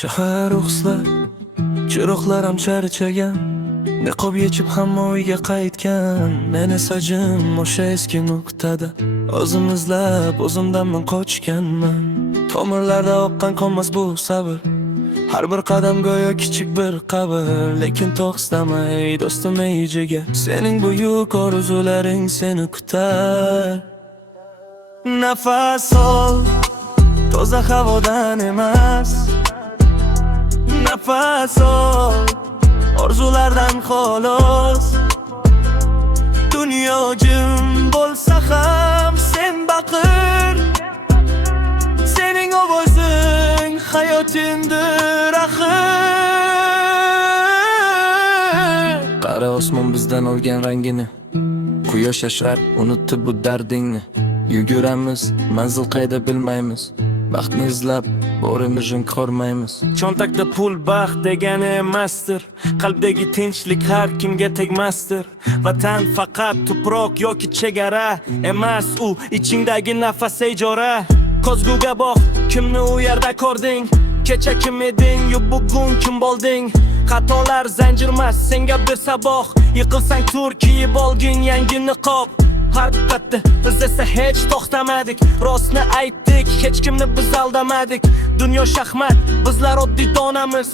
Shahar uxslar, chiroqlarim charchagan, niqob yechib hamma uyga qaytgan. Meni sajim o'sha eski nuqtada, o'zim izlab o'zimdanman qochganman. Tomirlarda oqqan qolmas bu sabr, har bir qadam go'yo kichik bir qabr. Lekin to'xtamay do'stim ijiga, sening buyuk orzularing seni kutar. Nafas ol, toza havodan emas. Nafas ol, orzulardan xolos. Dunyo jim bo'lsa ham sen baqir, sening ovozing hayotindir axir. Qara osmon bizdan olgan rangini, quyosh yashar unutdi bu dardingni. Yuguramiz, manzil qayda bilmaymiz, baxtni izlab borimizni ko'rmaymiz. Cho'ntakda pul baxt degani emasdir, qalbdagi tinchlik har kimga tegmasdir. Vatan faqat tuproq yoki chegara emas, u ichingdagi nafas ijora. Ko'zguga boq, kimni u yerda ko'rding? Kecha kim eding, yu bugun kim bo'lding? Xatolar zanjirmas, senga bir saboq. Yiqilsang tur kiyib olgin yangi niqob. Haqiqatda biz esa hech to'xtamadik, rostni aytdik, hech kimni biz aldamadik. Dunyo shaxmat, bizlar oddiy donamiz,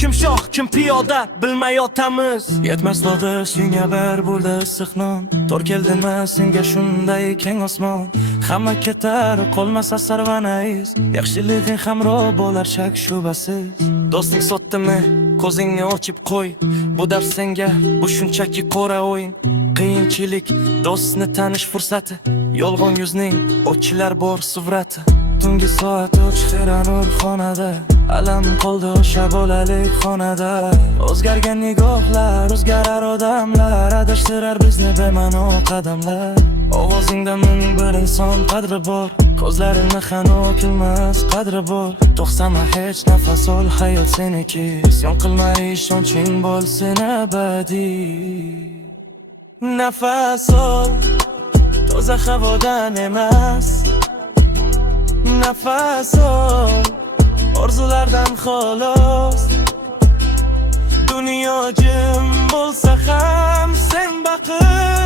kim shoh, kim piyoda bilmay yotamiz. Yetmas loda senga bir bo'ldi issiq non, to'r keldimi senga shunday keng osmon. Hamma ketar, qolmasa sarvanayz, yaxshiliging hamroh bo'lar shak shubasiz. Do'sting sotdimi, ko'zingni ochib qo'y, bu dars senga, bu shunchaki qora o'yin. Qiyinchilik do'stni tanish fursati, yolg'on yuzning o'chilar bor suvrati. Tungi soat 3 xiranur xonada, alam qoldi o'sha bolalik xonada. O'zgargan nigohlar, o'zgarar odamlar, adashtirar bizni bema'no qadamlar. Ovozingda ming bir inson qadri bor, ko'zlaringni xano kilmas qadri bor. To'xtama hech nafas ol, hayot seniki, isyon qilma ishonching bo'lsin abadiy. Nafas ol, toza havodan emas. Nafas ol, orzulardan xolos. Dunyo jim bo'lsa ham sen baqir,